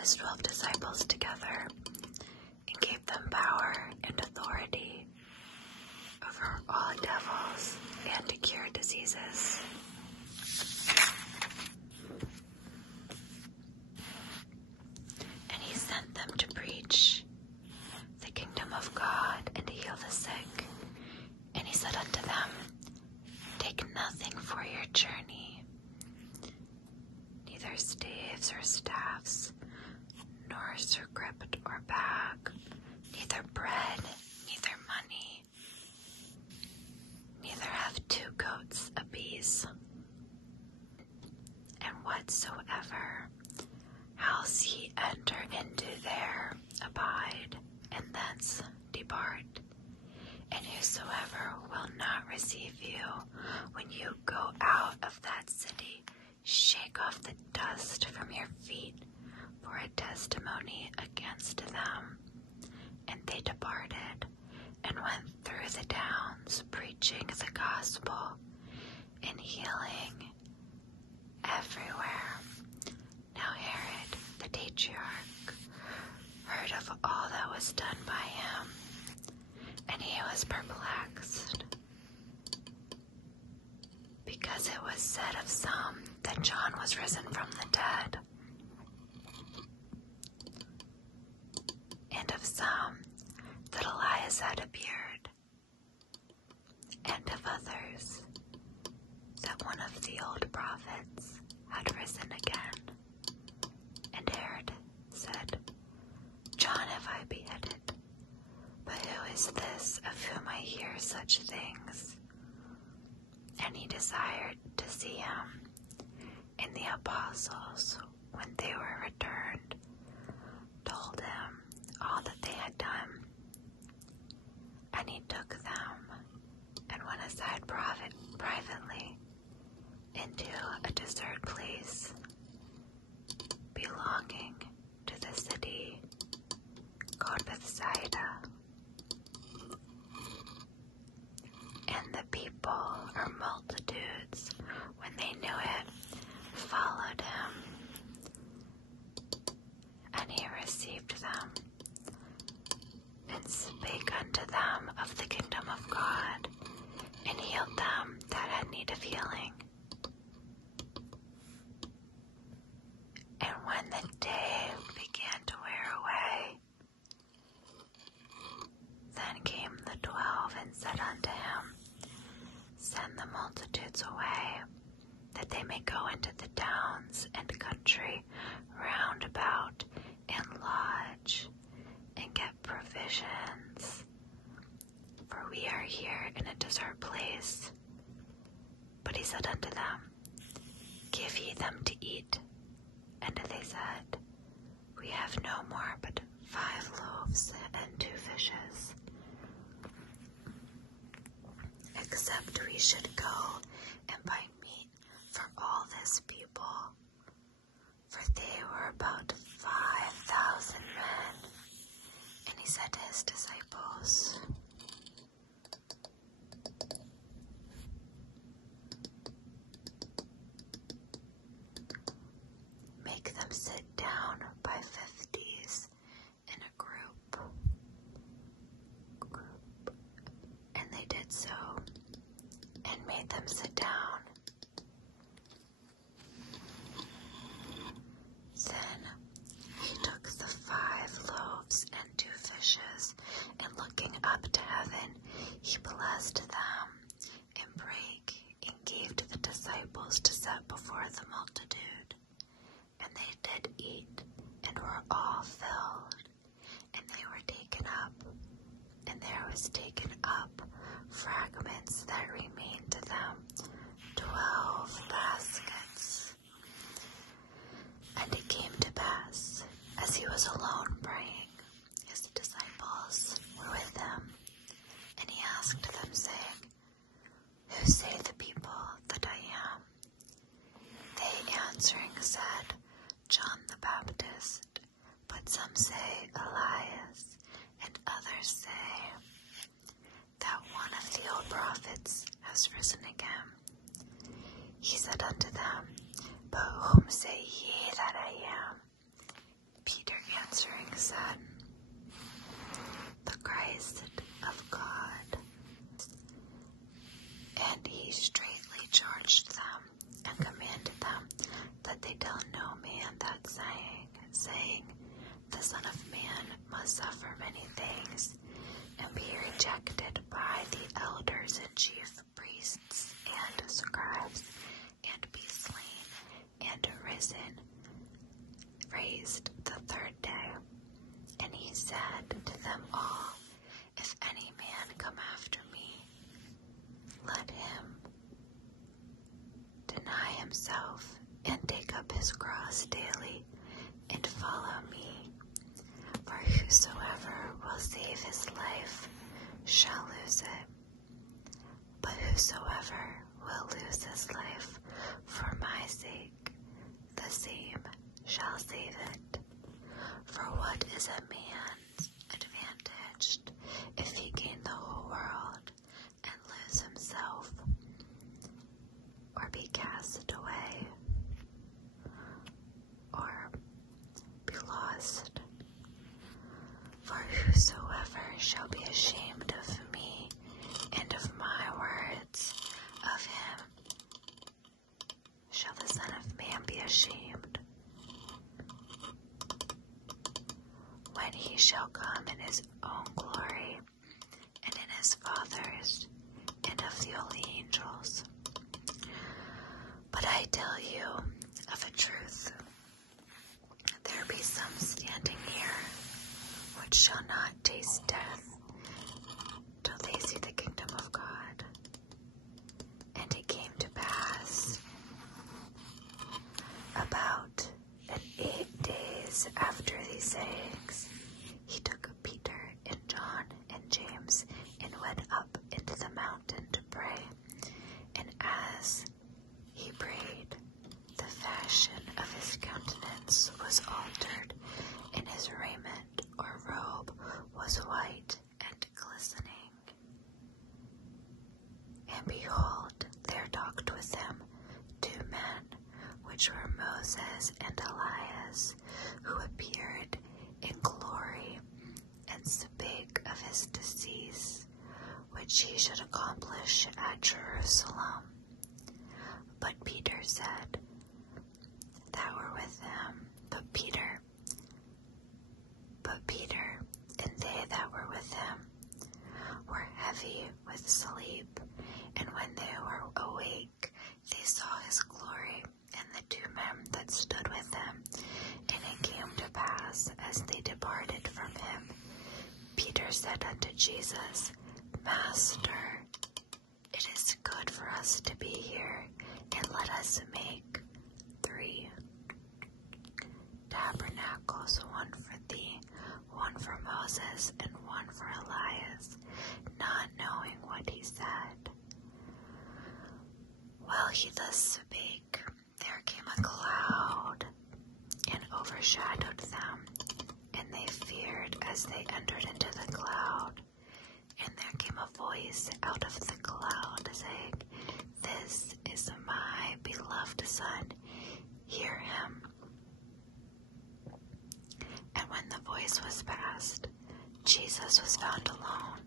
his 12 disciples together and gave them power and authority over all devils and to cure diseases. And he sent them to preach the kingdom of God and to heal the sick. And he said unto them, Take nothing for your journey, neither staves or staffs, nor scrip or bag, neither bread, neither money, neither have 2 coats apiece. And whatsoever house ye enter into, there abide, and thence depart. And whosoever will not receive you when you go out of that city, shake off the dust from your feet for a testimony against them. And they departed and went through the towns, preaching the gospel and healing everywhere. Now Herod the Tetrarch heard of all that was done by him, and he was perplexed, because it was said of some that John was risen from the dead, and of some that Elias had appeared, and of others that one of the old prophets had risen again. And Herod said, John have I beheaded, but who is this of whom I hear such things? And he desired to see him. And the apostles, when they were returned, told him all that they had done. And he took them and went aside privately into a desert place belonging to the city called Bethsaida. And the people, or multitudes, when they knew it, followed him. And he received them, and spake unto them of the kingdom of God, and healed them that had need of healing. And when the day began to wear away, then came the 12 and said unto him, Send the multitudes away, that they may go into the towns and country round about, and lodge, and get provisions. For we are here in a desert place. But he said unto them, Give ye them to eat. And they said, We have no more but 5 loaves and 2 fishes, except we should go and buy meat for all this people. For they were about 5,000 men. And he said to his disciples, Make them sit down by 50s in a group. And they did so, and made them sit down. Then he took the 5 loaves and 2 fishes, and looking up to heaven, he blessed them, and brake, and gave to the disciples to set before the multitude. And they did eat, and were all filled. And they were taken up, and there was taken up fragments that remained to them, 12 baskets. And it came to pass, as he was alone praying, his disciples were with him, and he asked them, saying, Who say the people that I am? They answering said, John the Baptist, but some say Elias, and others say that one of the old prophets has risen again. He said unto them, But whom say ye that I am? the Son of Man must suffer many things, and be rejected by the elders and chief priests and scribes, and be slain, and raised the third day. And he said to them all, if any man come after me, let him deny himself, and take up his cross daily, and follow me. For whosoever will save his life shall lose it, but whosoever will lose his life for my sake, the same shall save it. For what is a man's advantaged if he gain the whole world and lose himself, or be cast away, or be lost? For whosoever shall be ashamed of me and of my words, of him shall the Son of Man be ashamed, when he shall come in his own glory, and in his Father's, and of the holy angels. But I tell you of a truth, there be some standing here which shall not taste death till they see the kingdom of God. And it came to pass, about 8 days after these sayings, he took Peter and John and James and went up into the mountain to pray. And as he prayed, the fashion of his countenance was altered, and his raiment or robe was white and glistening. And behold, there talked with him 2 men, which were Moses and Elias, who appeared in glory, and spake of his decease, which he should accomplish at Jerusalem. But Peter said, that were with him, but Peter and they that were with him were heavy with sleep, and when they were awake, they saw his glory, and the 2 men that stood with him. And it came to pass, as they departed from him, Peter said unto Jesus, Master, it is good for us to be here, and let us make 3 tabernacles, one for thee, one for Moses, and one for Elias, not knowing what he said. While he thus spake, there came a cloud, and overshadowed them, and they feared as they entered into the cloud. And there came a voice out of the cloud, saying, This is my beloved Son, hear him. And when the voice was past, Jesus was found alone.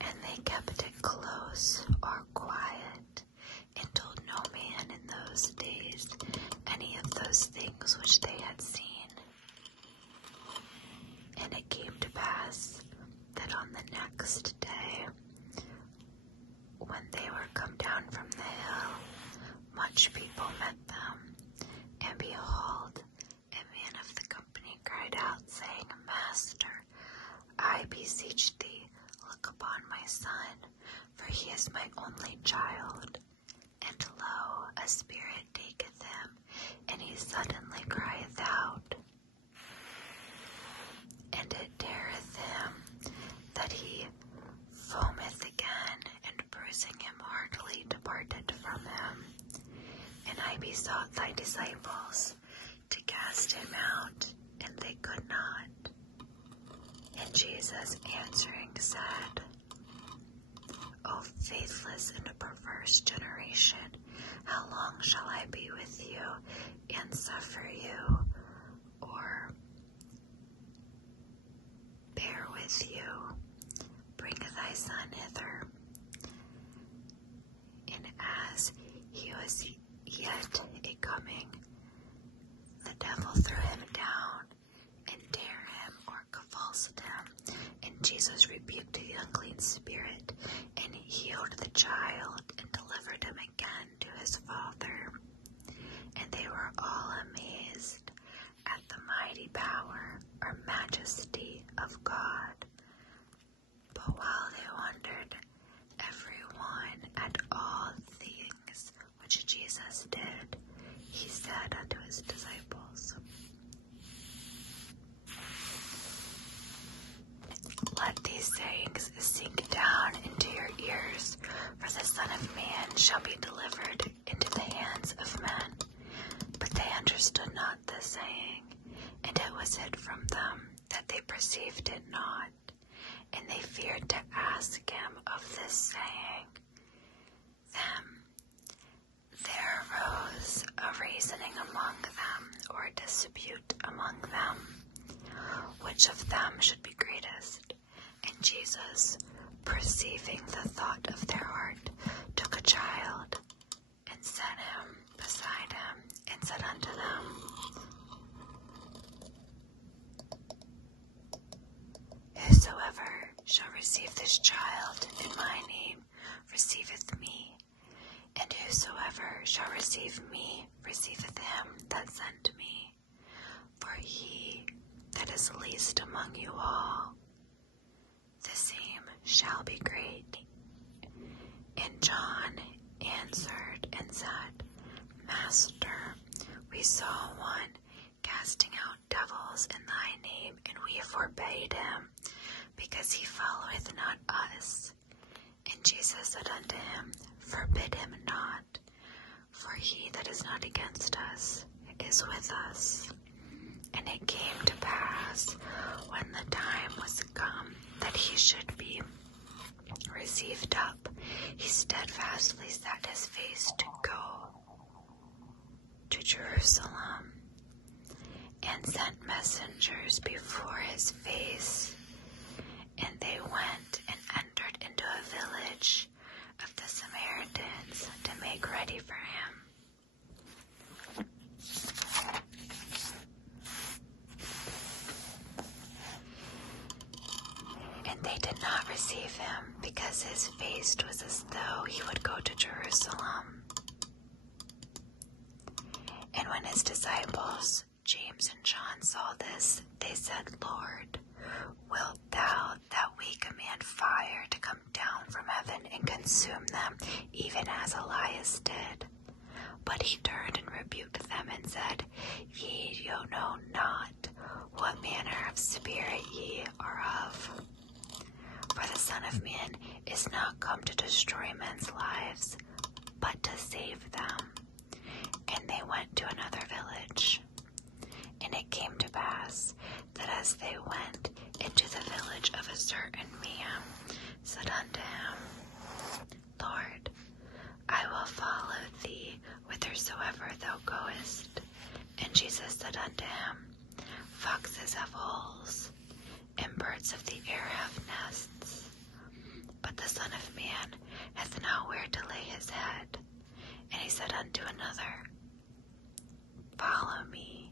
And they kept it close or quiet, and told no man in those days any of those things which they had seen. And it came to pass that on the next day, when they were come down from the hill, much people met them. And behold, a man of the company cried out, saying, Master, I beseech thee, look upon my son, for he is my only child. And lo, a spirit taketh him, and he suddenly crieth out. And it teareth him, that he foameth again, and bruising him heartily departed from him. And I besought thy disciples to cast him out, and they could not. And Jesus answering said, O faithless and perverse generation, how long shall I be with you, and suffer you, or bear with you? Bring thy son hither. And as he was yet a coming, the devil threw him down, repulsed him. And Jesus rebuked the unclean spirit, and healed the child, and delivered him again to his father. And they were all amazed at the mighty power or majesty of God. But while they wondered, everyone at all things which Jesus did, he said unto his disciples, Let these sayings sink down into your ears, for the Son of Man shall be delivered into the hands of men. But they understood not the saying, and it was hid from them, that they perceived it not. And they feared to ask him of this saying. Then there arose a reasoning among them, or a dispute among them, which of them should be greatest. And Jesus, perceiving the thought of their heart, took a child, and set him beside him, and said unto them, Whosoever shall receive this child in my name receiveth me, and whosoever shall receive me receiveth him that sent me. For he that is least among you all, the same shall be great. And John answered and said, Master, we saw one casting out devils in thy name, and we forbade him, because he followeth not us. And Jesus said unto him, Forbid him not, for he that is not against us is with us. And it came to pass, when the time was come that he should be received up, he steadfastly set his face to go to Jerusalem, and sent messengers before his face. And they went and entered into a village of the Samaritans to make ready for him. And they did not receive him, because his face was as though he would go to Jerusalem. And when his disciples, James and John, saw this, they said, Lord, wilt thou that we command fire to come down from heaven and consume them, even as Elias did? But he turned and rebuked them and said, Ye know not what manner of spirit ye are of. For the Son of Man is not come to destroy men's lives, but to save them. And they went to another village. And it came to pass that as they went into the village of a certain man, said unto him, Lord, I will follow thee whithersoever thou goest. And Jesus said unto him, Foxes have holes, and birds of the air have nests, but the Son of Man hath not where to lay his head. And he said unto another, Follow me.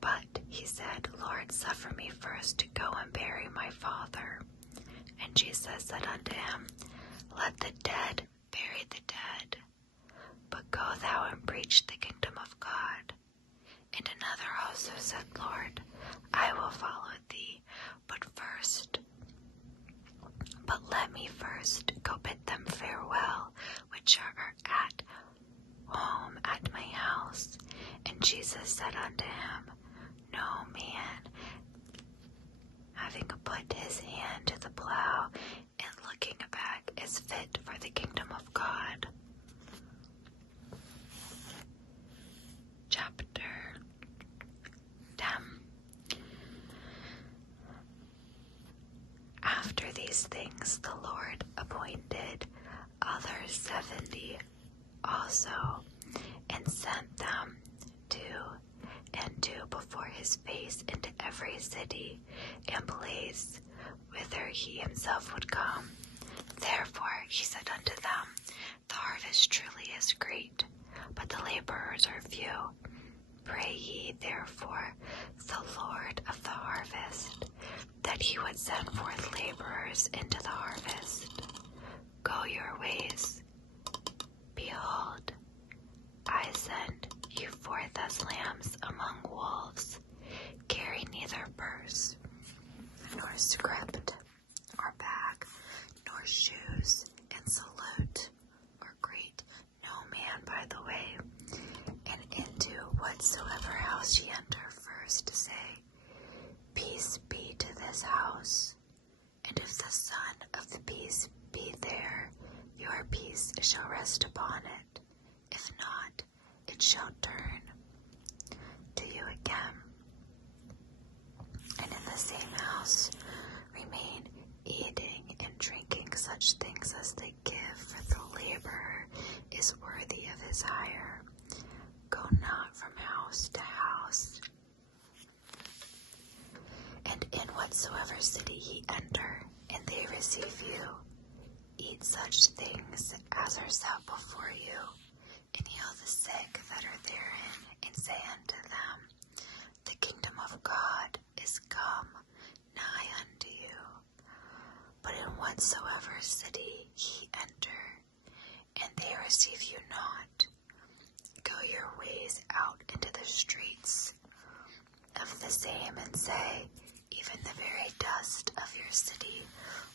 But he said, Lord, suffer me first to go and bury my father. And Jesus said unto him, Let the dead bury the dead, but go thou and preach the kingdom of God. And another also said, Lord, I will follow thee, but let me first go bid them farewell, which are at home at my house. And Jesus said unto him, No man, having put his hand to the plow and looking back, is fit for the kingdom of God. Chapter 10. After these things the Lord appointed other 70 also, and sent them two and two before his face into every city and place whither he himself would come. Therefore he said unto them, The harvest truly is great, but the laborers are few. Pray ye therefore the Lord of the harvest that he would send forth laborers into the harvest. Go your ways. Behold, I send you forth as lambs among wolves. Carry neither purse, nor scrip, or bag, nor shoes, and salute, or greet no man by the way. And into whatsoever house ye enter, first say, Peace be to this house. And if the Son of the peace be there, your peace shall rest upon it. If not, it shall turn to you again. And in the same house remain, eating and drinking such things as they give, for the laborer is worthy of his hire. Go not from house to house. And in whatsoever city ye enter, and they receive you, eat such things as are set before you, and heal the sick that are therein, and say unto them, The kingdom of God is come nigh unto you. But in whatsoever city ye enter, and they receive you not, go your ways out into the streets of the same, and say, Even the very dust of your city,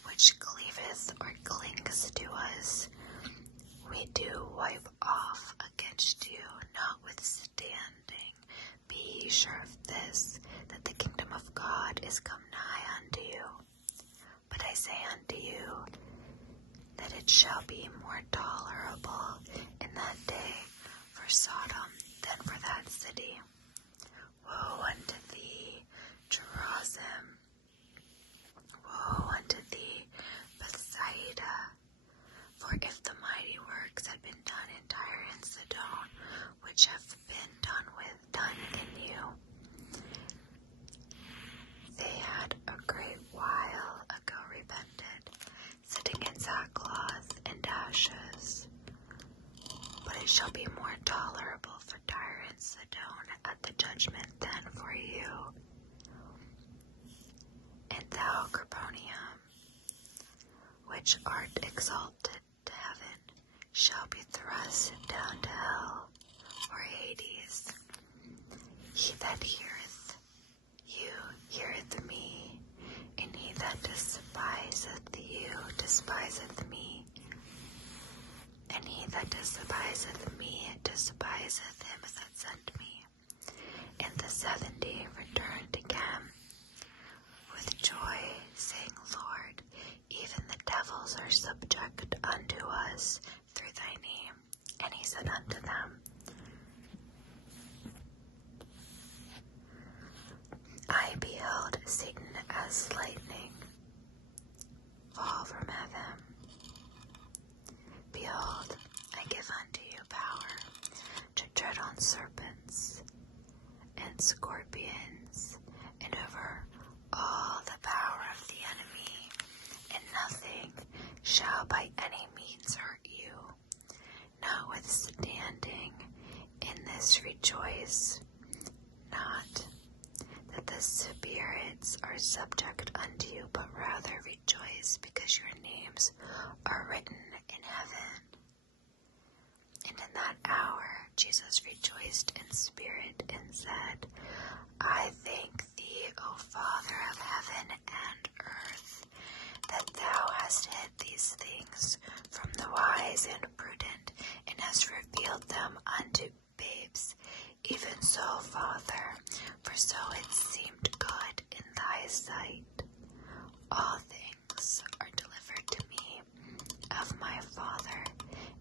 which cleaveth or clings to us, we do wipe off against you, notwithstanding. Be ye sure of this, that the kingdom of God is come nigh unto you. But I say unto you, that it shall be more tolerable in that day for Sodom than for that city. Woe unto thee, Jerusalem! Woe unto thee, Bethsaida! For if the mighty works had been done in Tyre and Sidon, which have been done in you, they had a great while ago repented, sitting in sackcloth and ashes. But it shall be more tolerable for Tyre and Sidon at the judgment than for you. And thou, Capernaum, which art exalted to heaven, shall be thrust down to hell, or Hades. He that heareth you heareth me, and he that despiseth you despiseth me, and he that despiseth me despiseth him that sent me. And the 70 returned again with joy, saying, Lord, even the devils are subject unto us through thy name. And he said unto them, I beheld Satan as lightning fall from heaven. Behold, I give unto you power to tread on serpents and scorpions, and over all the power of the enemy, and nothing shall by any means hurt you. Notwithstanding, in this rejoice not that the spirits are subject unto you, but rather rejoice because your names are written in heaven. And in that hour Jesus rejoiced in spirit and said, I thank thee, O Father of heaven and earth, that thou hast hid these things from the wise and prudent, and hast revealed them unto babes. Even so, Father, for so it seemed good in thy sight. All things are delivered to me of my Father,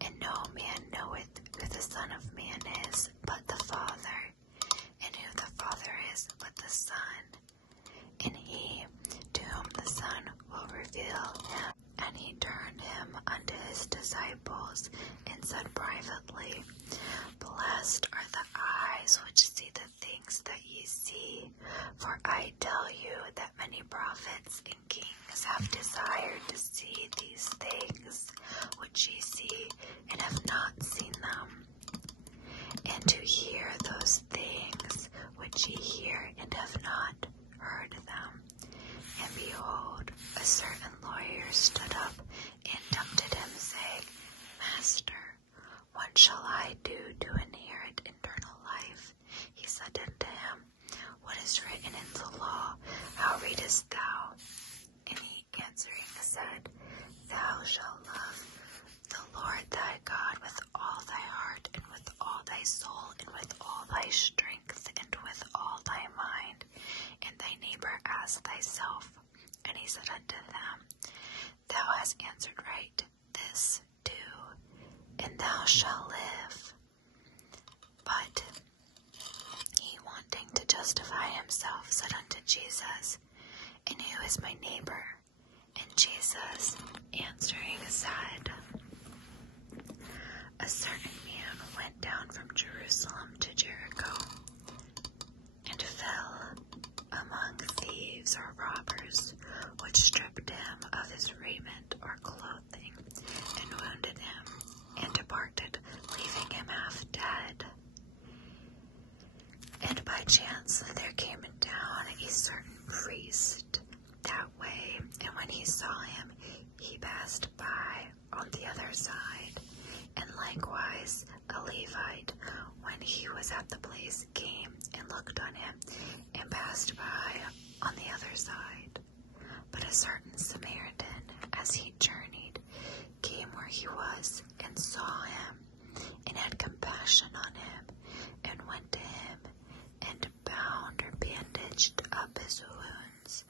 and no man knoweth who the Son of Man is, but the Father, and who the Father is, but the Son, and he to whom the Son will reveal him. And he turned him unto his disciples, and said privately, Blessed are the eyes which see the things that ye see. For I tell you that many prophets and kings have desired to see these things which ye see, and have not seen them, thy strength and with all thy mind, and thy neighbor as thyself. And he said unto them, Thou hast answered right, this do, and thou shalt live. But he, wanting to justify himself, said unto Jesus, And who is my neighbor? And Jesus answering said, A certain man went down from Jerusalem to Jericho, and fell among thieves or robbers, which stripped him of his raiment or clothing, and wounded him, and departed, leaving him half dead. And by chance there came down a certain priest that way, and when he saw him, he passed by on the other side. And likewise a Levite, when he was at the place, came and looked on him, and passed by on the other side. But a certain Samaritan, as he journeyed, came where he was, and saw him, and had compassion on him, and went to him, and bound or bandaged up his wounds,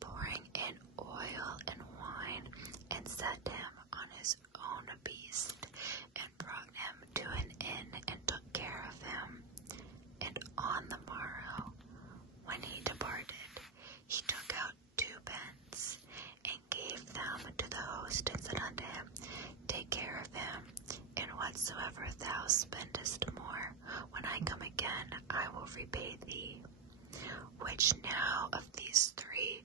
pouring in oil and wine, and set him on his own beast, and brought him to an inn, and took care of him. And on the morrow, when he departed, he took out 2 pence, and gave them to the host, and said unto him, Take care of him, and whatsoever thou spendest more, when I come again, I will repay thee. Which now of these 3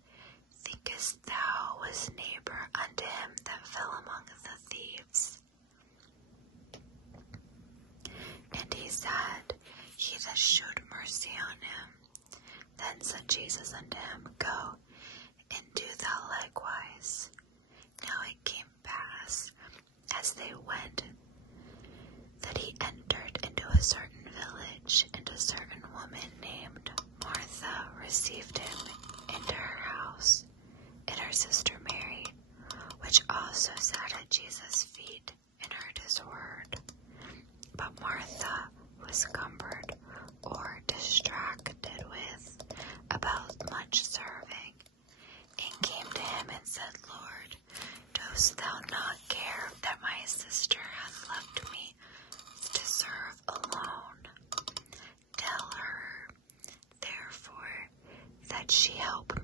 thinkest thou was neighbor unto him that fell among the thieves? And he said, He that showed mercy on him. Then said Jesus unto him, Go, and do thou likewise. Now it came pass, as they went, that he entered into a certain village, and a certain woman named Martha received him into her house, and her sister Mary, which also sat at Jesus' feet, and heard his word. But Martha was cumbered or distracted with about much serving, and came to him and said, Lord, dost thou not care that my sister hath left me to serve alone? Tell her, therefore, that she help